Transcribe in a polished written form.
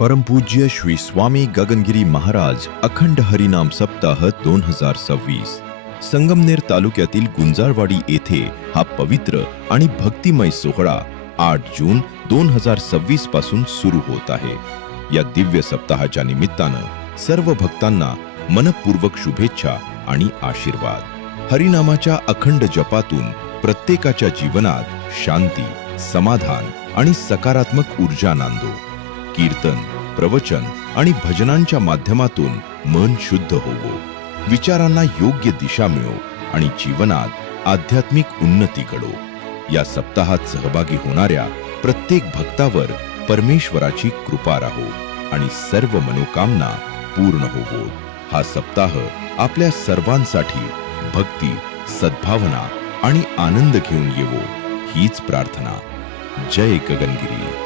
परमपूज्य श्री स्वामी गगनगिरी महाराज अखंड हरिनाम सप्ताह 2026 संगमनेर तालुक्यातील गुंजाळवाडी येथे हा पवित्र आणि भक्तिमय सोहळा 8 जून 2026 पासून सुरू होत आहे। या दिव्य सप्ताहाच्या निमित्तानं सर्व भक्तांना मनपूर्वक शुभेच्छा आणि आशीर्वाद। हरिनामाच्या अखंड जपातून प्रत्येकाच्या जीवनात शांती, समाधान आणि सकारात्मक ऊर्जा नांदो। कीर्तन, प्रवचन आणि भजनांच्या माध्यमातून मन शुद्ध होवो, विचारांना योग्य दिशा मिळो आणि जीवनात आध्यात्मिक उन्नती घडो। या सप्ताहात सहभागी होणाऱ्या प्रत्येक भक्तावर परमेश्वराची कृपा राहो आणि सर्व मनोकामना पूर्ण होवो। हा सप्ताह आपल्या सर्वांसाठी भक्ती, सद्भावना आणि आनंद घेऊन येवो हीच प्रार्थना। जय गगनगिरी।